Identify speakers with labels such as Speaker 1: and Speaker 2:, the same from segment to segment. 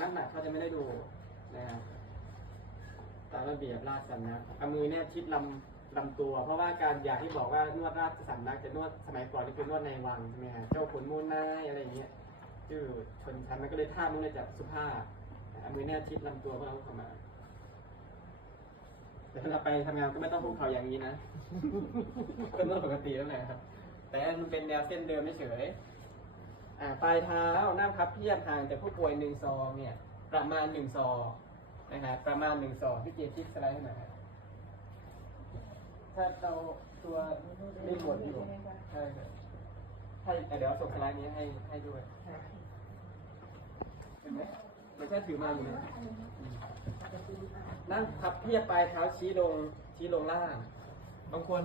Speaker 1: นักหนักเขาจะไม่ได้ดูนะครับตามระเบียบราชสำนักเอามือเนี่ยชิดลำลำตัว เพราะว่าการอยากที่บอกว่านวดราชสำนักจะนวดสมัยก่อนนี่คือนวดในวังใช่ไหมฮะเจ้าขุนมูลนายอะไรอย่างเงี้ยชื่อชนชั้นมันก็เลยท่ามันเลยจะสุภาพเอามือเนี่ยชิดลำตัวเพวกเราเข้ามาแต่ถ้าเราไปทำงานก็ไม่ต้องคุกเข่าอย่างนี้นะก็นวดปกตินั่นแหละครับแต่มันเป็นแนวเส้นเดิมไม่เฉย ปลายเท้านั่งพับเพียบห่างจากผู้ป่วยหนึ่งซองเนี่ยประมาณหนึ่งซองนะครับประมาณหนึ่งซองพี่เจคลิกสไลด์ให้หน่อยครับถ้าเราตัวไม่หมดอยู่ใช่ครับให้เดี๋ยวส่งสไลด์นี้ให้ให้ด้วยเห็นไหมไมันแค่ถือมาอยู่นะนั่งพับเพียบปลายเท้าชี้ลงชี้ลงล่าง บางคน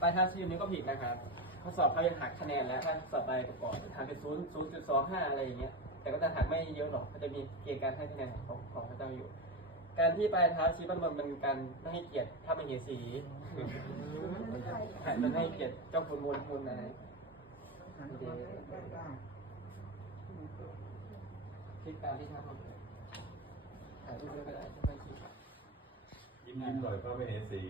Speaker 1: ปลายเท้าชี้อยู่นี้ก็ผิดนะครับ ข้อสอบเขายังหักคะแนนแล้วถ้าสอบไปประกอบหักเป็นศูนย์ศูนย์จุดสองห้าอะไรอย่างเงี้ย แต่ก็จะหักไม่เยอะหรอกเขาจะมีเกณฑ์การให้คะแนนของของพระเจ้าอยู่ การที่ปลายเท้าชี้บนบนเป็นการไม่ให้เกียรติถ้าไม่เห็นสีมันให้เกียรติเจ้าคุณมวลคุณนะคลิกตามที่ท่านบอกเลยถ่ายรูปด้วยก็ได้ไม่คลิก
Speaker 2: ยิ้มยิ้มหน่อยก็ไม่เห็นสี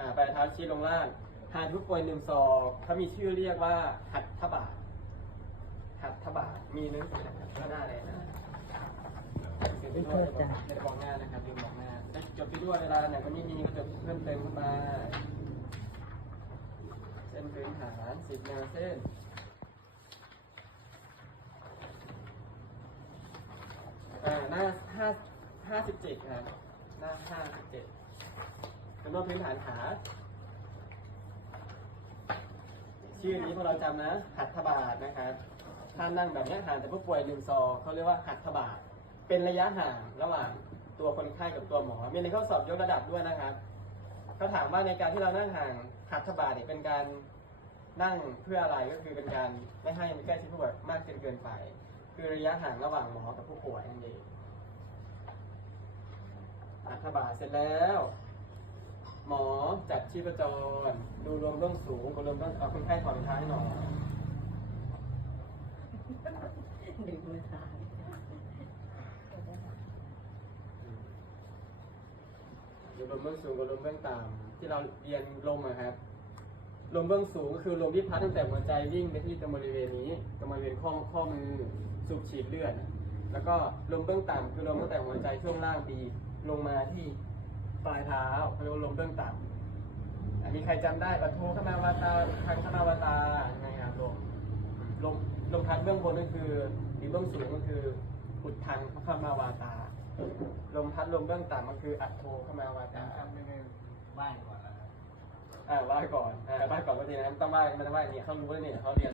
Speaker 1: อ่าปลายเท้าชี้ลงล่าง หากผู้ป่วยหนึ่งศอกเขามีชื่อเรียกว่าหัตถบาทหัตถบาทมีหนังสือข้างหน้าเลยนะเดี๋ยวไม่ได้บอกไม่ได้บอกหน้านะครับลืมบอกหน้าจะจดไปด้วยเวลาไหนก็ไม่มีก็จะเพิ่มเติมขึ้นมาเส้นพื้นฐานสิบแนวเส้นอ่าหน้าห้าห้าสิบเจ็ดครับหน้าห้าสิบเจ็ดกำหนดพื้นฐานขา ชื่อนี้พวกเราจำนะ หัตถบาทนะครับถ้านั่งแบบนี้ห่างจากผู้ป่วยหนึ่งซอเขาเรียกว่าหัตถบาท เป็นระยะห่างระหว่างตัวคนไข้กับตัวหมอ มีในข้อสอบยกระดับด้วยนะครับเขาถามว่าในการที่เรานั่งห่างหัตถบาทเนี่ยเป็นการนั่งเพื่ออะไรก็คือเป็นการไม่ให้มันใกล้ชิดผู้ป่วยมากจนเกินไป คือระยะห่างระหว่างหมอกับผู้ป่วยนั่นเองหัตถบาทเสร็จแล้ว หมอจัดชีพจร ดูรวมเรื่องสูงกับรวมเรื่องเอาคนไข้ถอดรองเท้าให้หน่อย
Speaker 3: ดึงมือถ่าย
Speaker 1: ดูลมเบื้องสูงกับลมเบื้องต่ำที่เราเรียนลมอะครับลมเบื้องสูงก็คือลมที่พัดตั้งแต่หัวใจวิ่งไปที่ตรงบริเวณนี้ตรงบริเวณข้อข้อมือสูบฉีดเลือด แล้วก็ลมเบื้องต่ำคือลมตั้งแต่หัวใจช่วงล่างบีลงมาที่ ปลายเท้าเขาเรียกว่าลมเบื้องต่ำอันนี้ใครจำได้ปะโทขมาวาตาทางขมาวาตาไงครับลมลมลมพัดเบื้องบนก็คือหรือเบื้องสูงก็คืออุดทังขมาวาตา ลมพัดลมเบื้องต่ำมันคืออัดโทขมาวาตา
Speaker 4: จำได้ไหมไหว้ก่อนแล้วครับ
Speaker 1: อ่าไหว้ก่อนอ่าไหว้ก่อนก็ดีนะต้องไหว้มันต้องไหว้เนี่ยเขารู้แล้วเนี่ยเขาเรียน